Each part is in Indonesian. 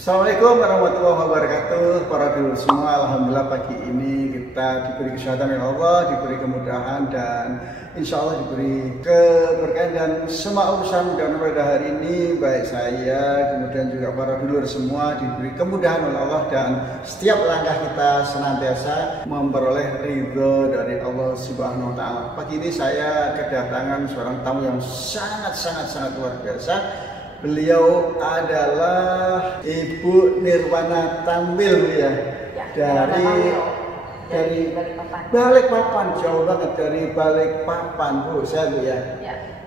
Assalamualaikum warahmatullahi wabarakatuh. Para dulur semua, alhamdulillah pagi ini kita diberi kesehatan oleh Allah, diberi kemudahan dan insya Allah diberi keberkahan dan semua urusan dan pada hari ini baik saya kemudian juga para dulur semua diberi kemudahan oleh Allah dan setiap langkah kita senantiasa memperoleh ridho dari Allah Subhanahu Wa Taala. Pagi ini saya kedatangan seorang tamu yang sangat luar biasa. Beliau adalah Ibu Nirwana Tanwil ya, dari Balikpapan, jauh banget dari Balikpapan Bu, saya Bu ya.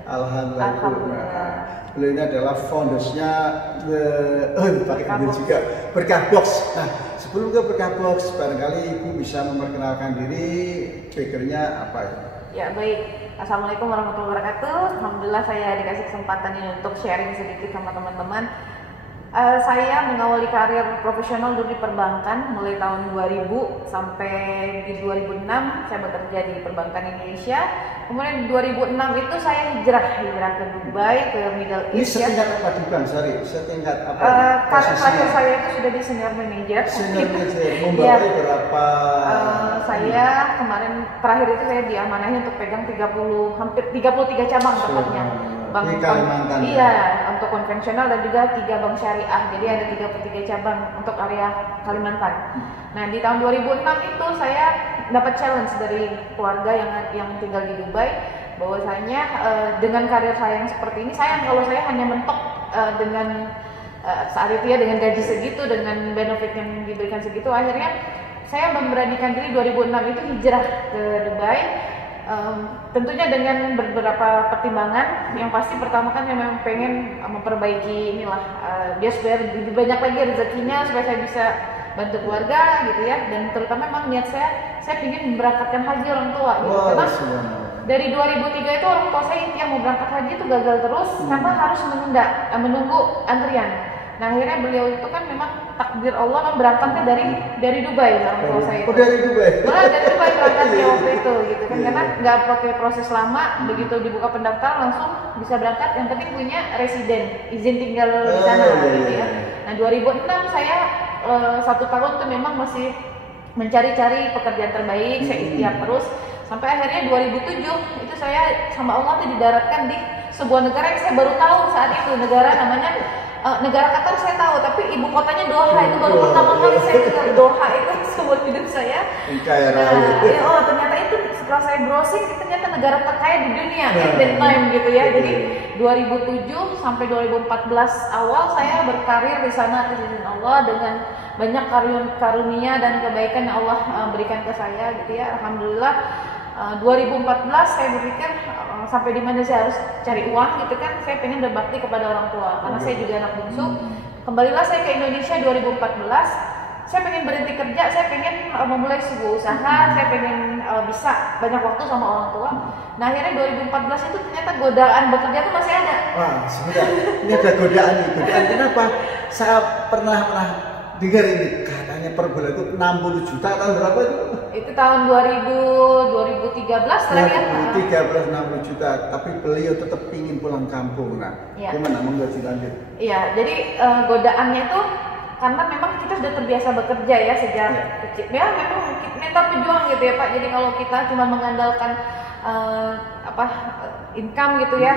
Alhamdulillah. Beliau ini adalah foundersnya pakai ambil juga Berkah Box. Nah, sebelum ke Berkah Box, barangkali Ibu bisa memperkenalkan diri, backgroundnya apa ya? Ya baik. Assalamualaikum warahmatullahi wabarakatuh. Alhamdulillah saya dikasih kesempatan ini untuk sharing sedikit sama teman-teman. Saya mengawali karir profesional dulu di perbankan mulai tahun 2000 sampai di 2006 saya bekerja di perbankan Indonesia. Kemudian di 2006 itu saya hijrah ke Dubai, ke Middle East. Ini setingkat apa di bank? Setingkat apa? Karir saya itu sudah di senior manager. Senior manager membawa berapa? Saya kemarin terakhir itu saya diamanahi untuk pegang hampir 33 cabang tepatnya. Bank di Kalimantan. Iya, untuk konvensional dan juga 3 bank syariah. Jadi ada 33 cabang untuk area Kalimantan. Nah, di tahun 2006 itu saya dapat challenge dari keluarga yang tinggal di Dubai bahwasanya dengan karir saya yang seperti ini, sayang kalau saya hanya mentok dengan saat itu ya dengan gaji segitu, dengan benefit yang diberikan segitu. Akhirnya saya memberanikan diri 2006 itu hijrah ke Dubai. Tentunya dengan beberapa pertimbangan. Yang pasti pertama kan memang pengen memperbaiki inilah biar supaya lebih banyak lagi rezekinya supaya saya bisa bantu keluarga gitu ya, dan terutama memang niat saya ingin memberangkatkan haji orang tua gitu. Karena dari 2003 itu orang tua saya yang mau berangkat haji itu gagal terus karena harus menunggu antrian. Nah, akhirnya beliau itu kan memang takdir Allah berangkatnya dari Dubai orang tua saya itu. Oh, dari Dubai. Malah dari Dubai berangkatnya waktu itu gitu kan, karena nggak pakai proses lama, begitu dibuka pendaftaran langsung bisa berangkat. Yang penting punya residen, izin tinggal di sana gitu ya. Nah, 2006 saya 1 tahun tuh memang masih mencari-cari pekerjaan terbaik, saya ikhtiar terus sampai akhirnya 2007 itu saya sama Allah tuh didaratkan di sebuah negara yang saya baru tahu saat itu. Negara Qatar saya tahu, tapi ibu kotanya Doha. Itu baru pertama kali saya dengar Doha itu seumur hidup saya. Ternyata itu setelah saya browsing, ternyata negara terkaya di dunia at that time gitu ya. Jadi 2007 sampai 2014 awal saya berkarir di sana atas izin Allah dengan banyak karunia dan kebaikan yang Allah berikan ke saya gitu ya. Alhamdulillah. 2014 saya berpikir sampai di mana saya harus cari uang gitu kan, saya pengen berbakti kepada orang tua karena saya juga anak bungsu. Kembalilah saya ke Indonesia 2014. Saya pengen berhenti kerja, saya pengen memulai sebuah usaha, saya pengen bisa banyak waktu sama orang tua. Nah, akhirnya 2014 itu ternyata godaan bekerja itu masih ada. Wah, sebentar. Ini ada godaan nih. Godaan kenapa? Saya pernah dengar ini katanya per bulan itu 60 juta, tahun berapa itu? Itu tahun 2013 terakhir. 2013 60 juta, tapi beliau tetap ingin pulang kampung. Nah, gimana menggaji lanjut? Iya, jadi godaannya itu karena memang kita sudah terbiasa bekerja ya sejak kecil. Ya memang mental pejuang gitu ya Pak. Jadi kalau kita cuma mengandalkan income gitu ya,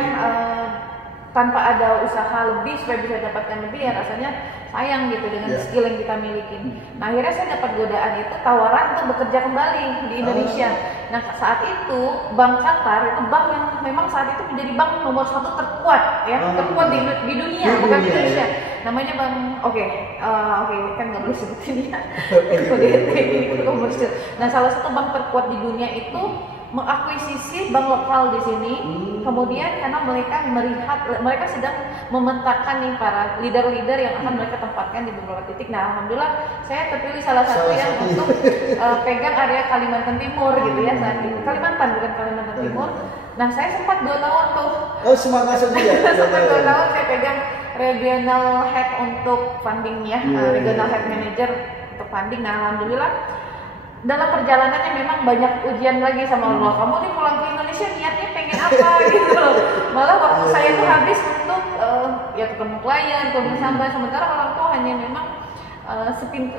tanpa ada usaha lebih supaya bisa dapatkan lebih, ya rasanya sayang gitu dengan skill yang kita miliki. Nah, akhirnya saya dapat godaan itu, tawaran untuk bekerja kembali di Indonesia. Nah, saat itu Bank Qatar itu bank yang memang saat itu menjadi bank nomor 1 terkuat ya, terkuat di dunia, bukan di Indonesia. Namanya Bank kan nggak boleh sebutin ya. Nah, salah satu bank terkuat di dunia itu mengakuisisi bank lokal di sini. Kemudian karena mereka sedang memetakan nih para leader-leader yang akan mereka tempatkan di beberapa titik. Nah, alhamdulillah saya terpilih salah satu yang untuk pegang area Kalimantan Timur gitu ya saat itu. Kalimantan, bukan Kalimantan Timur. Nah, saya sempat 2 tahun tuh. Oh, sempat masuk juga. Sempat 2 tahun saya pegang regional head untuk funding ya, regional head manager untuk funding. Nah, alhamdulillah dalam perjalanannya memang banyak ujian lagi sama Allah. Kamu nih pulang ke Indonesia niatnya pengen apa gitu loh. Malah waktu saya tuh habis untuk ya dia ketemu klien, ketemu nasabah, sementara orang tua hanya memang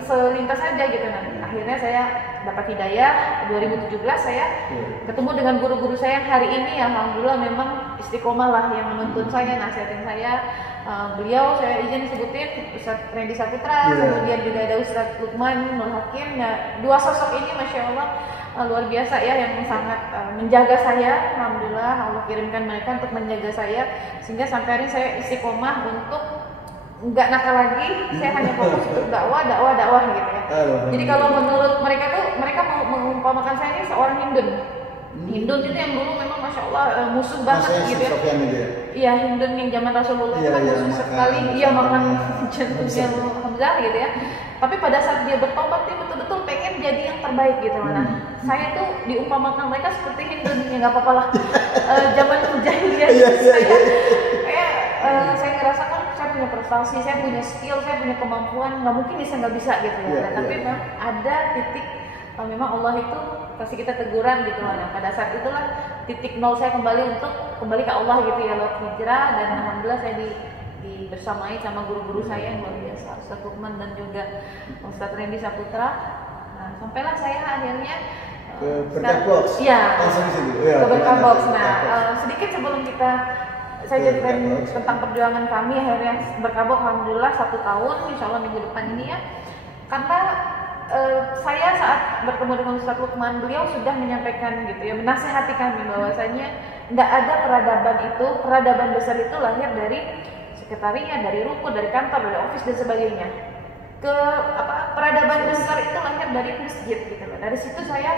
selintas saja gitu. Nah, akhirnya saya dapat hidayah 2017 saya ketemu dengan guru-guru saya yang hari ini alhamdulillah memang istiqomah lah yang menuntun saya, nasihatin saya. Beliau saya izin sebutin Ustaz Randy Saputra, kemudian juga ada Ustaz Lukman Nur Hakim. Nah, dua sosok ini masya Allah luar biasa ya, yang sangat menjaga saya. Alhamdulillah Allah kirimkan mereka untuk menjaga saya sehingga sampai hari ini saya istiqomah untuk nggak nakal lagi, saya hanya fokus untuk dakwah gitu ya. Jadi kalau menurut mereka tuh, mereka mengumpamakan saya ini seorang Hindun. Hindun itu yang dulu memang masya Allah musuh banget gitu ya. Iya, Hindun yang zaman Rasulullah kan musuh sekali, iya makan jantungnya Hamzah gitu ya. Tapi pada saat dia bertobat dia betul-betul pengen jadi yang terbaik gitu. Nah, saya tuh diumpamakan mereka seperti Hindun, ya nggak apa-apa lah. Zaman jahiliyah saya ngerasakan saya punya prestasi, saya punya skill, saya punya kemampuan, nggak mungkin nggak bisa gitu ya. Tapi memang ada titik memang Allah itu kasih kita teguran gitu. Nah, pada saat itulah titik nol saya kembali ke Allah gitu ya, lewat hijrah. Dan alhamdulillah saya bersamai sama guru-guru saya yang luar biasa, Ustaz Lukman dan juga Ustaz Randy Saputra. Nah, sampailah saya akhirnya ke Berkah Box. Iya, ke Berkah Box. Nah, sedikit sebelum saya ceritain tentang perjuangan kami, akhirnya Berkah Box alhamdulillah 1 tahun, insya Allah minggu depan ini ya. Karena saya saat bertemu dengan Ustaz Lukman, beliau sudah menyampaikan gitu ya, menasehati kami bahwasanya tidak ada peradaban besar itu lahir dari sekretariat, dari ruko, dari kantor, dari office dan sebagainya. Peradaban besar itu lahir dari masjid gitu loh. Dari situ saya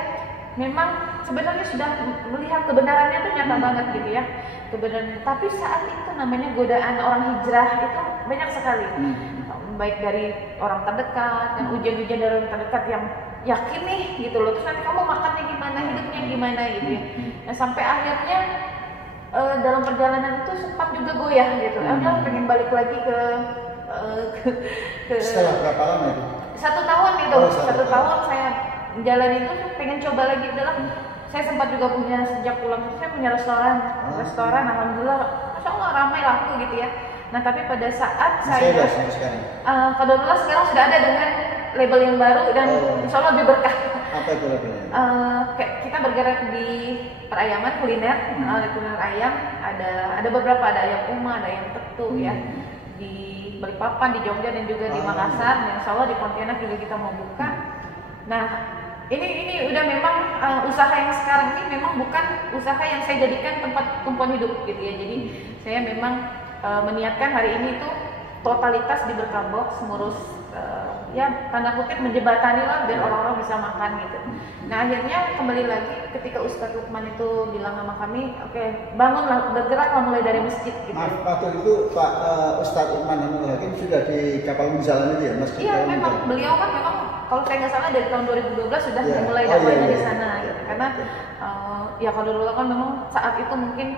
memang sebenarnya sudah melihat kebenarannya itu nyata banget gitu ya, kebenaran. Tapi saat itu namanya godaan orang hijrah itu banyak sekali, baik dari orang terdekat dan ujian-ujian dari orang terdekat yang yakin nih gitu loh. Terus nanti kamu makannya gimana, hidupnya gimana gitu ya. Nah, sampai akhirnya dalam perjalanan itu sempat juga goyah gitu. Udah pengen balik lagi ke setelah berapa lama itu? 1 tahun gitu. 1 tahun saya jalan itu pengen coba lagi. Adalah saya sempat juga punya, sejak pulang saya punya restoran alhamdulillah masya Allah ramai laku gitu ya. Nah, tapi pada saat saya alhamdulillah sekarang sudah ada dengan label yang baru dan insya Allah lebih berkah. Apa itu labelnya? Kita bergerak di perayaman kuliner, kuliner ayam. Ada beberapa, ada ayam uma, ada ayam tetu ya. Di Balikpapan, di Jogja dan juga di Makassar. Dan insya Allah di Pontianak juga kita mau buka. Nah, ini udah memang usaha yang sekarang ini memang bukan usaha yang saya jadikan tempat tumpuan hidup gitu ya. Jadi saya memang meniatkan hari ini tuh totalitas di Berkah Box, ngurus ya tanda kutip menjebatani lah biar orang-orang bisa makan gitu. Nah, akhirnya kembali lagi ketika Ustaz Lukman itu bilang sama kami, oke, bangunlah, bergeraklah mulai dari masjid gitu. Maaf, waktu itu Pak Ustaz Lukman Hakim sudah di Kapal Munzalan itu ya, masjid? Iya, memang beliau kan memang kalau saya nggak salah dari tahun 2012 sudah mulai dakwahnya di sana gitu. Karena ya kalau dulu kan memang saat itu mungkin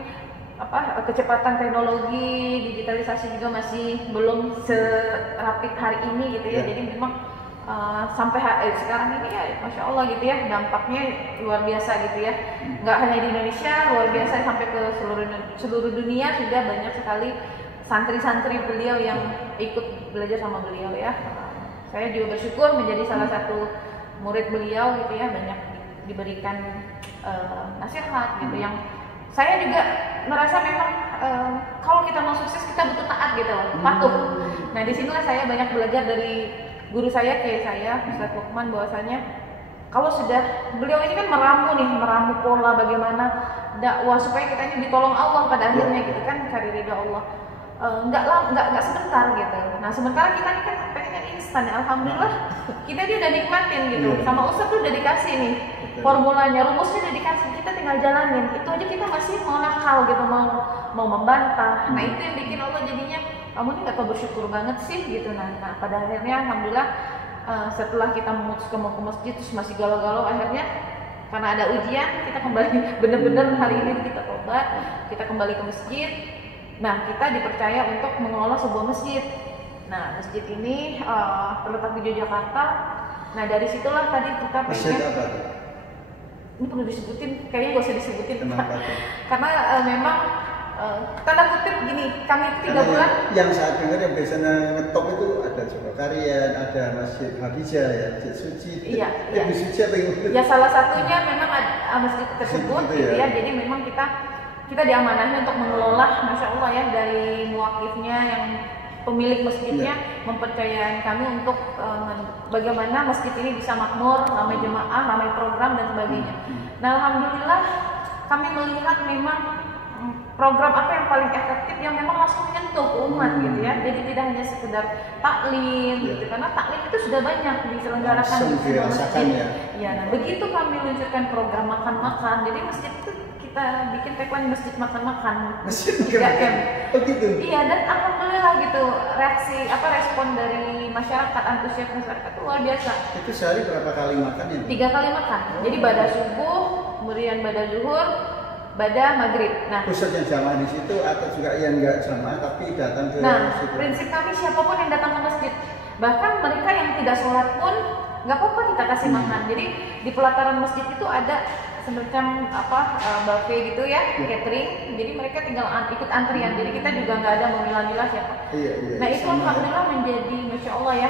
kecepatan teknologi, digitalisasi juga masih belum serapid hari ini gitu ya. Jadi memang sampai sekarang ini ya masya Allah gitu ya, dampaknya luar biasa gitu ya. Nggak hanya di Indonesia, luar biasa sampai ke seluruh dunia. Sudah banyak sekali santri-santri beliau yang ikut belajar sama beliau ya. Saya juga bersyukur menjadi salah satu murid beliau gitu ya, banyak diberikan nasihat gitu yang saya juga merasa memang kalau kita mau sukses kita butuh taat gitu loh, patuh. Nah, disinilah saya banyak belajar dari guru saya, kayak saya Ustaz Lukman, bahwasanya kalau sudah beliau ini kan meramu pola bagaimana dakwah supaya kita ini ditolong Allah pada akhirnya gitu kan, cari ridha Allah. Nggak sebentar gitu. Nah, sementara kita ini kan pengen instan ya, alhamdulillah kita dia udah nikmatin gitu. Sama Ustaz tuh udah dikasih nih formulanya, rumusnya udah dikasih, kita tinggal jalanin. Itu aja kita masih mau nakal gitu, mau membantah. Nah, itu yang bikin Allah jadinya, kamu ini nggak tahu bersyukur banget sih gitu. Nah pada akhirnya alhamdulillah setelah kita memutuskan mau ke masjid terus masih galau-galau, akhirnya karena ada ujian kita kembali bener-bener hari ini kita tobat, kita kembali ke masjid. Nah, kita dipercaya untuk mengelola sebuah masjid. Nah, masjid ini terletak di Yogyakarta. Nah, dari situlah tadi kita pengen. Masjid apa? Ini perlu disebutin, kayaknya gak usah disebutin. Karena memang tanda kutip gini, kami itu 3 bulan. Yang saya dengar yang biasanya ngetop itu ada Jogokarian, ada Masjid Khadijah ya, Masjid Suci. Iya. Masjid Suci apa itu? Ya salah satunya memang masjid tersebut gitu ya. Jadi memang kita diamanahi untuk mengelola, masya Allah ya, dari muwakifnya yang pemilik masjidnya mempercayakan kami untuk bagaimana masjid ini bisa makmur, ramai jemaah, ramai program dan sebagainya. Nah alhamdulillah kami melihat memang program apa yang paling efektif yang memang langsung menyentuh umat gitu ya. Jadi tidak hanya sekedar taklim gitu, karena taklim itu sudah banyak diselenggarakan di semua masjid. Ya, nah begitu kami luncurkan program makan-makan, jadi masjid itu kita bikin tagline masjid makan-makan. Masjid makan. Oh gitu. Iya, dan alhamdulillah gitu respon dari masyarakat, antusias masyarakat itu luar biasa. Itu sehari berapa kali makan ya? 3 kali makan. Jadi pada subuh, kemudian pada zuhur, pada maghrib. Nah, khusus yang jamaah di situ atau juga yang enggak jamaah tapi datang ke masjid? Prinsip kami siapapun yang datang ke masjid, bahkan mereka yang tidak sholat pun nggak apa-apa kita kasih makan. Jadi di pelataran masjid itu ada semacam buffet gitu ya, catering. Jadi mereka tinggal ikut antrian. Jadi kita juga nggak ada memilah-milah siapa. Nah itu alhamdulillah menjadi, masya Allah ya,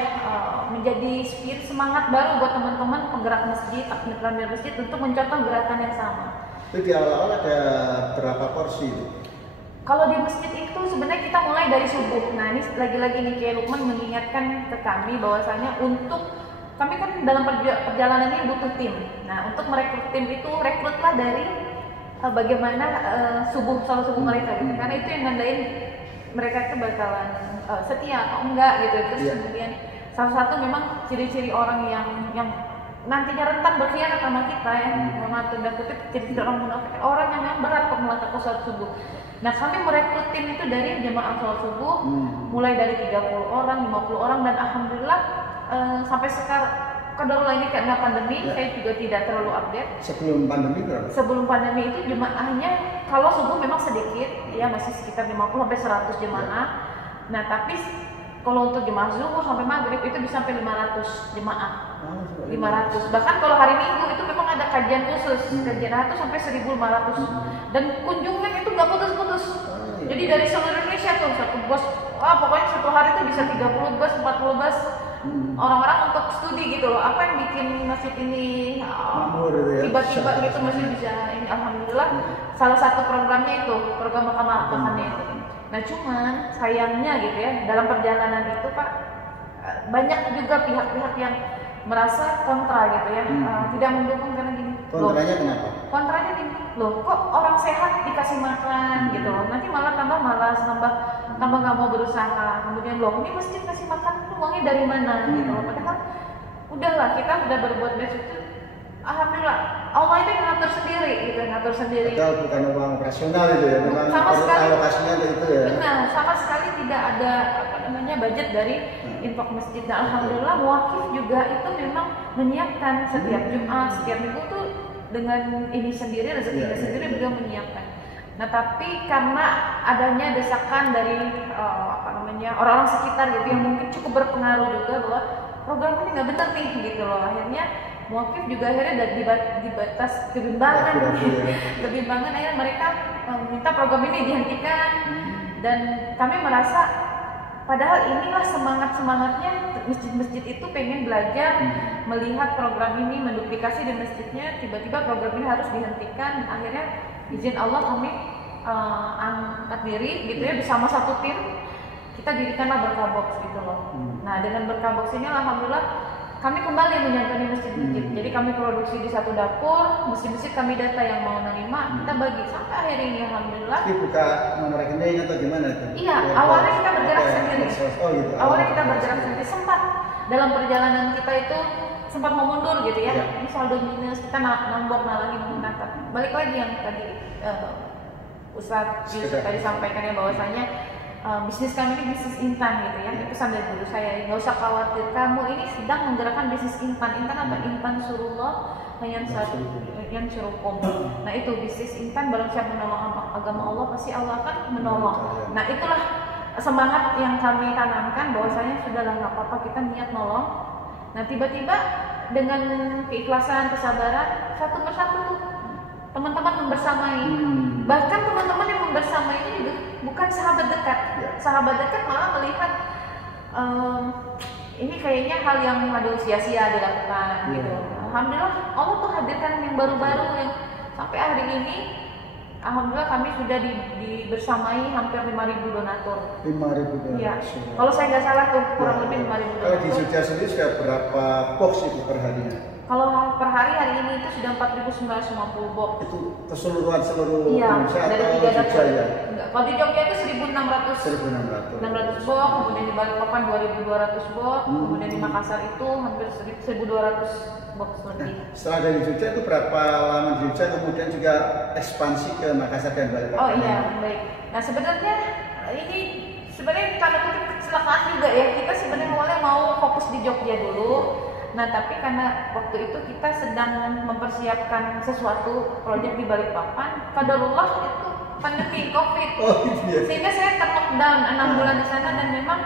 menjadi spirit semangat baru buat teman-teman penggerak masjid, takmir masjid untuk mencontoh gerakan yang sama. Itu di awal-awal ada berapa porsi itu? Kalau di masjid itu sebenarnya kita mulai dari subuh. Nah ini lagi-lagi nih Kiai Lukman mengingatkan ke kami bahwasanya untuk kami kan dalam perjalanan ini butuh tim. Nah untuk merekrut tim itu rekrutlah dari bagaimana sholat subuh mereka gitu. Karena itu yang nandain mereka itu bakalan setia atau enggak gitu. Terus kemudian salah satu memang ciri-ciri orang yang nantinya rentan berkhianat sama kita ya, mohon tanda kutip ciri-ciri orang munafik, orang yang memang berat untuk melakukan sholat subuh. Nah kami merekrut tim itu dari jemaah sholat subuh, mulai dari 30 orang, 50 orang, dan alhamdulillah sampai sekarang Qadarullah ini karena pandemi saya juga tidak terlalu update. Sebelum pandemi berapa? Sebelum pandemi itu jemaahnya kalau subuh memang sedikit ya, masih sekitar 50 sampai 100 jemaah. Nah tapi kalau untuk jemaah zuhur sampai maghrib itu bisa sampai 500 jemaah. 500. Bahkan kalau hari Minggu itu memang ada kajian khusus, kajian itu sampai 1.500. Dan kunjungan itu nggak putus-putus. Jadi dari seluruh Indonesia tuh satu bus, pokoknya satu hari itu bisa 30 bus, 40 bus orang-orang untuk studi gitu loh. Apa yang bikin masjid ini tiba-tiba gitu masih bisa ini, alhamdulillah. Salah satu programnya itu, program makan-makannya itu. Nah cuman sayangnya gitu ya, dalam perjalanan itu Pak, banyak juga pihak-pihak yang merasa kontra gitu ya, tidak mendukung karena gini. Kontranya kenapa? Kontranya gini, loh kok orang sehat dikasih makan gitu loh, nanti malah tambah malas, tambah nggak mau berusaha. Kemudian loh ini masjid kasih makan, uangnya dari mana gitu loh. Padahal udahlah kita udah berbuat baik itu, alhamdulillah Allah itu yang ngatur sendiri gitu, ngatur sendiri. Padahal bukan uang operasional itu ya, memang sama sekali alokasinya itu ya. Benar, sama sekali tidak ada budget dari infak masjid. Nah, alhamdulillah muwakif juga itu memang menyiapkan setiap Jumat, setiap Minggu tuh dengan ini sendiri, rezekinya sendiri beliau menyiapkan. Nah tapi karena adanya desakan dari orang-orang sekitar gitu yang mungkin cukup berpengaruh juga bahwa program ini nggak benar nih gitu loh, akhirnya muwakif juga akhirnya di batas kebimbangan akhirnya mereka minta program ini dihentikan. Dan kami merasa padahal inilah semangatnya masjid-masjid itu pengen belajar melihat program ini menduplikasi di masjidnya, tiba-tiba program ini harus dihentikan. Akhirnya izin Allah kami angkat diri gitu ya, bersama satu tim kita dirikanlah Berkah Box gitu loh. Nah dengan Berkah Box ini alhamdulillah kami kembali menyantuni masjid-masjid. Jadi kami produksi di satu dapur, masjid-masjid kami data yang mau nerima, kita bagi sampai akhir ini alhamdulillah. Jadi buka nomor rekening atau gimana itu? Iya, awalnya kita bergerak sendiri. Gitu. Awalnya kita bergerak sendiri, sempat dalam perjalanan kita itu sempat mau mundur gitu ya. Ini saldo minus, kita nambah lagi menata. Balik lagi yang tadi Ustadz Yusuf tadi sampaikan ya, bahwasanya bisnis kami ini bisnis instan gitu ya. Itu sambil guru saya, nggak usah khawatir, kamu ini sedang menggerakkan bisnis instan. Instan apa? Instan surullah yang surukum. Nah itu bisnis instan, barang siapa menolong agama Allah pasti Allah akan menolong. Nah itulah semangat yang kami tanamkan, bahwasanya sudahlah nggak apa-apa kita niat nolong. Nah tiba-tiba dengan keikhlasan, kesabaran, satu persatu tuh teman-teman membersamai. Bahkan teman-teman yang bersama ini juga bukan sahabat dekat. Sahabat dekat malah melihat ini kayaknya hal yang aduh sia-sia dilakukan gitu. Alhamdulillah Allah tuh hadirkan yang baru-baru yang sampai hari ini. Alhamdulillah kami sudah bersamai hampir 5.000 donatur. 5.000 donatur. Ya. Kalau saya nggak salah tuh kurang lebih 5.000 donatur. Kalau di Jogja sendiri sudah berapa box itu per harinya? Kalau per hari ini itu sudah 4.950 box. Itu keseluruhan seluruh Indonesia atau Jogja ya? Enggak. Kalau di Jogja itu 1.600. 600 box, kemudian di Balikpapan 2.200 box, kemudian di Makassar itu hampir 1.200 box lebih. Setelah dari Jogja itu berapa lama di Jogja, kemudian juga ekspansi ke Makassar dan Balikpapan? Oh iya, baik. Nah sebenarnya ini karena kecelakaan juga ya, kita sebenarnya awalnya mau fokus di Jogja dulu. Nah tapi karena waktu itu kita sedang mempersiapkan sesuatu proyek di Balikpapan, qadarullah itu pandemi COVID, sehingga saya ter-lockdown 6 bulan di sana dan memang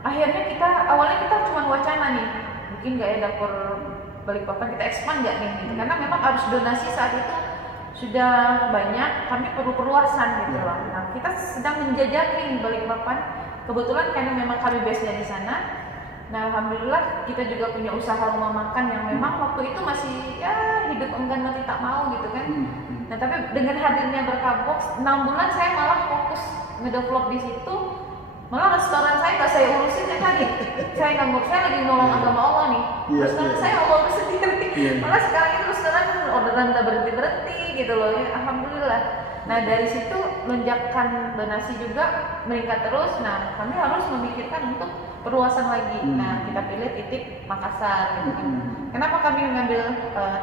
akhirnya awalnya kita cuma wacana nih, mungkin nggak ya dapur Balikpapan kita expand nggak nih, gitu. Karena memang harus donasi saat itu sudah banyak, kami perlu perluasan gitu loh. Nah kita sedang menjajaki Balikpapan, kebetulan karena memang kami base-nya di sana. Nah alhamdulillah kita juga punya usaha rumah makan yang memang waktu itu masih ya hidup enggan mati tak mau gitu kan. Nah tapi dengan hadirnya Berkah Box 6 bulan saya malah fokus ngedevelop di situ. Malah restoran saya nggak saya urusin ya tadi. Saya nggak ngurus, saya lagi nolong agama Allah nih. Restoran saya Allah urus sendiri. Malah sekarang itu restoran orderan nggak berhenti gitu loh ya. Alhamdulillah. Nah dari situ lonjakan donasi juga meningkat terus. Nah kami harus memikirkan untuk perluasan lagi. Nah kita pilih titik Makassar gitu kan. Kenapa kami mengambil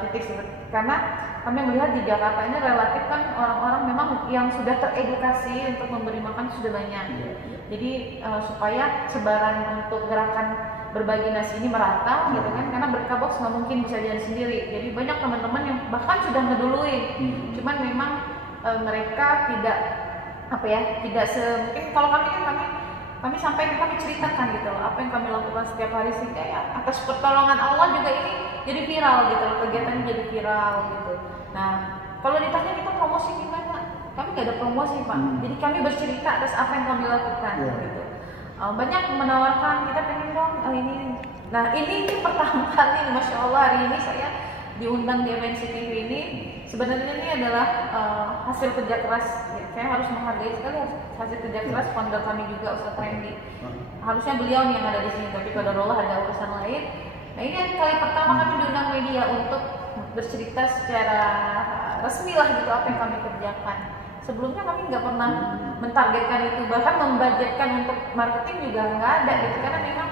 titik seperti? Karena kami melihat di Jakarta ini relatif kan orang-orang memang yang sudah teredukasi untuk memberi makan sudah banyak. Jadi supaya sebaran untuk gerakan berbagi nasi ini merata gitu kan, karena Berkah Box nggak mungkin bisa jalan sendiri. Jadi banyak teman-teman yang bahkan sudah ngeduluin, cuman memang mereka tidak tidak mungkin kalau kami sampaikan, kami ceritakan gitu loh apa yang kami lakukan setiap hari sehingga ya atas pertolongan Allah juga ini jadi viral gitu loh, kegiatannya jadi viral gitu. Nah kalau ditanya kita promosi gimana, kami nggak ada promosi Pak, jadi kami bercerita atas apa yang kami lakukan gitu. Banyak menawarkan kita pengen dong ini. Nah ini pertama kali Masya Allah hari ini saya diundang di MNC TV ini. Sebenarnya ini adalah hasil kerja keras. Ya, saya harus menghargai sekali hasil kerja keras founder kami juga Ustaz Randy. Harusnya beliau nih yang ada di sini, tapi qadarullah ada urusan lain. Nah ini kali pertama kami diundang media untuk bercerita secara resmi lah gitu apa yang kami kerjakan. Sebelumnya kami nggak pernah mentargetkan itu, bahkan membudgetkan untuk marketing juga nggak ada gitu, karena memang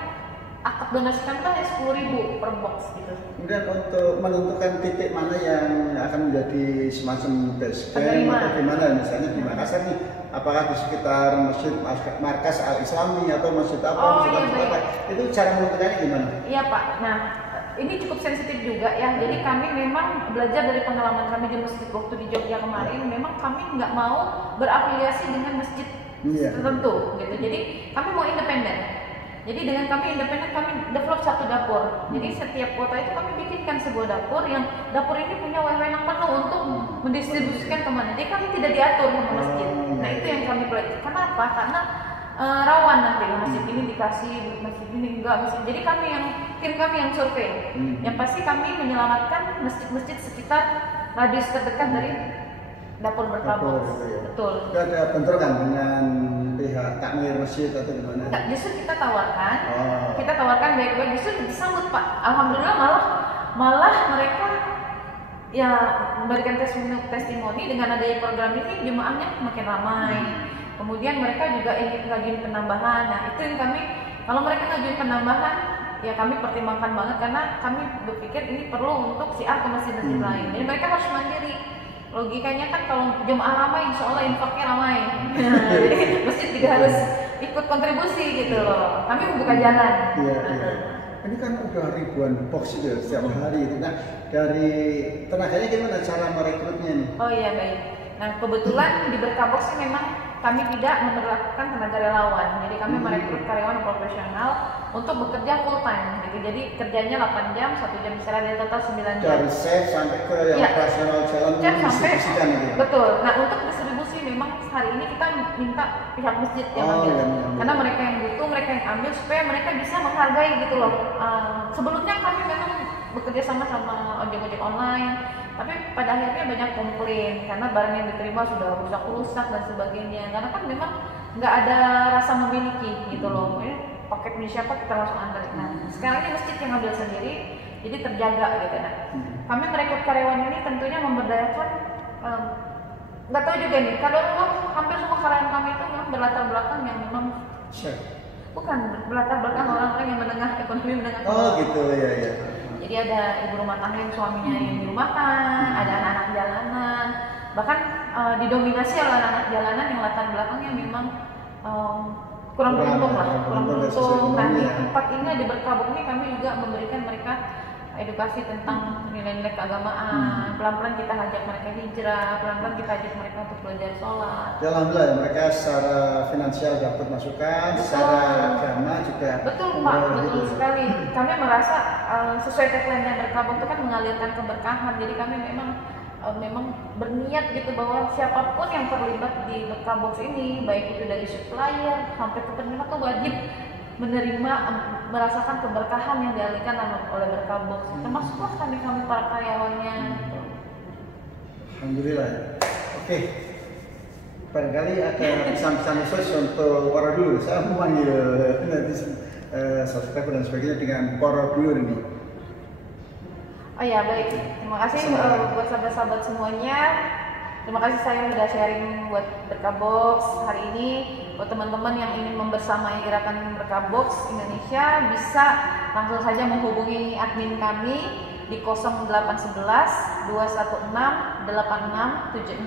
akad donasi kami kan 10.000 per box gitu. Kemudian untuk menentukan titik mana yang akan menjadi semacam base camp atau gimana, misalnya di Makassar nih, apakah di sekitar masjid Markas Al Islami atau masjid apa, apa, itu cara menentukannya gimana? Iya Pak, nah ini cukup sensitif juga ya, jadi kami memang belajar dari pengalaman kami di masjid waktu di Jogja kemarin, memang kami nggak mau berafiliasi dengan masjid tertentu gitu, jadi kami mau independen. Jadi dengan kami independen, kami develop satu dapur. Jadi setiap kota itu kami bikinkan sebuah dapur yang dapur ini punya wewenang penuh untuk mendistribusikan kemana. Jadi kami tidak diatur sama masjid. Nah itu yang kami pelajari. Kenapa? Karena rawan nanti masjid ini dikasih, masjid ini enggak. Jadi tim kami yang survei. Yang pasti kami menyelamatkan masjid-masjid sekitar radius terdekat dari dapur Berkah Box. Betul. Tidak ada bentrokan dengan pihak takmir masjid atau gimana? Enggak, justru kita tawarkan baik-baik, justru disambut Pak. Alhamdulillah malah mereka ya memberikan testimoni dengan adanya program ini jemaahnya makin ramai. Kemudian mereka juga ingin ngajuin penambahan. Nah itu yang kami, kalau mereka ngajuin penambahan ya kami pertimbangkan banget, karena kami berpikir ini perlu untuk siar ke masjid-masjid lain. Jadi mereka harus mandiri. Logikanya kan kalau jemaah ramai, insya Allah infaknya ramai. Jadi masjid juga harus ikut kontribusi gitu loh. Kami membuka jalan. Ini kan udah ribuan box itu setiap hari. Nah dari tenaganya gimana cara merekrutnya nih? Oh iya baik. Nah kebetulan di Berkah Box memang kami tidak memperlakukan tenaga relawan. Jadi kami merekrut karyawan profesional untuk bekerja full time gitu. Jadi kerjanya 8 jam, 1 jam istirahat, dari total 9 jam. Dari chef sampai ke yang operasional jalan distribusikan gitu ya? Betul. Nah, untuk distribusi memang hari ini kita minta pihak masjid yang ambil. Karena mereka yang butuh, mereka yang ambil supaya mereka bisa menghargai gitu loh. Sebelumnya kami memang bekerja sama ojek-ojek online, tapi pada akhirnya banyak komplain karena barang yang diterima sudah rusak dan sebagainya. Karena kan memang nggak ada rasa memiliki gitu loh. Paket punya siapa kita langsung antar. Nah, sekarang ini masjid yang ambil sendiri, jadi terjaga gitu. Nah, kami merekrut karyawan ini tentunya memberdayakan. Nggak tahu juga nih, kalau hampir semua karyawan kami itu memang berlatar belakang yang memang bukan berlatar belakang orang-orang yang menengah, ekonomi menengah. Oh gitu ya. Jadi ada ibu rumah tangga yang suaminya yang dirumahkan, ada anak-anak jalanan, bahkan didominasi oleh anak-anak jalanan yang latar belakangnya memang kurang beruntung lah, kurang beruntung. Nah, di tempat ini di Berkabung ini kami juga memberikan mereka edukasi tentang nilai-nilai keagamaan. Pelan-pelan kita ajak mereka hijrah, pelan-pelan kita ajak mereka untuk belajar sholat. Alhamdulillah ya, mereka secara finansial dapat masukan, secara agama juga. Betul Pak, betul sekali. Kami merasa sesuai tagline Berkabung itu kan mengalirkan keberkahan. Jadi kami memang berniat gitu bahwa siapapun yang terlibat di Berkabung ini, baik itu dari supplier sampai ke penerima, tuh wajib menerima, merasakan keberkahan yang dialihkan oleh Berkabung. Termasuklah kami para karyawannya. Alhamdulillah. Oke. Barangkali ada pesan-pesan khusus untuk para dulur. Saya memanggil nanti subscriber dan sebagainya dengan para dulur ini. Oh ya, baik. Terima kasih buat sahabat-sahabat semuanya. Terima kasih saya sudah sharing buat Berkabox hari ini. Buat teman-teman yang ingin membersamai gerakan Berkabox Indonesia, bisa langsung saja menghubungi admin kami di 0811 216 8676.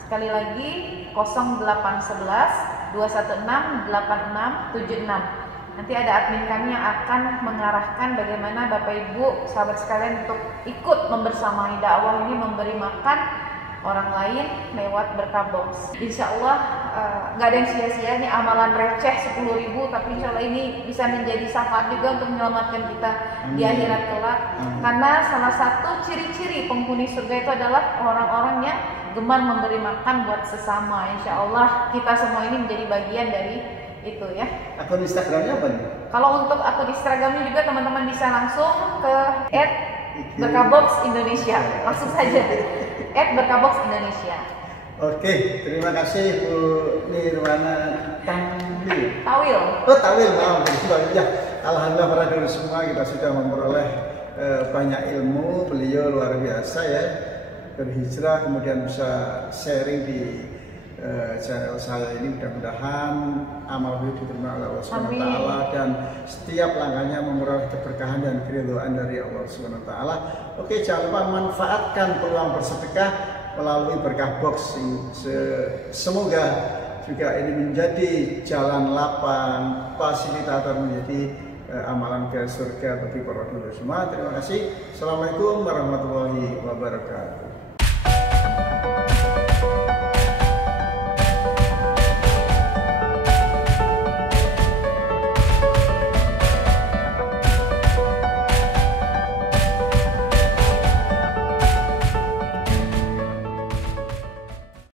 Sekali lagi 0811 216 8676. Nanti ada admin kami yang akan mengarahkan bagaimana Bapak Ibu sahabat sekalian untuk ikut membersamai dakwah ini, memberi makan orang lain lewat Berkabox. Insya Allah nggak ada yang sia-sia nih, amalan receh 10.000, tapi insya Allah ini bisa menjadi syafaat juga untuk menyelamatkan kita di akhirat kelak. Karena salah satu ciri-ciri penghuni surga itu adalah orang-orang yang gemar memberi makan buat sesama. Insya Allah kita semua ini menjadi bagian dari itu ya. Akun Instagramnya apa nih? Kalau untuk akun Instagramnya juga teman-teman bisa langsung ke @Berkabox Indonesia, langsung saja @Berkabox Indonesia. Oke, terima kasih Bu Nirwana Tawil. Tawil, ya. Alhamdulillah para dulur semua kita sudah memperoleh banyak ilmu. Beliau luar biasa ya, berhijrah kemudian bisa sharing di channel saya ini. Mudah-mudahan amal beliau diterima oleh Allah SWT dan setiap langkahnya memperoleh keberkahan dan keridhaan dari Allah SWT. Oke, jangan lupa manfaatkan peluang bersedekah melalui Berkah Box. Semoga juga ini menjadi jalan lapang, fasilitator menjadi amalan ke surga bagi para dulur semua. Terima kasih. Assalamualaikum warahmatullahi wabarakatuh.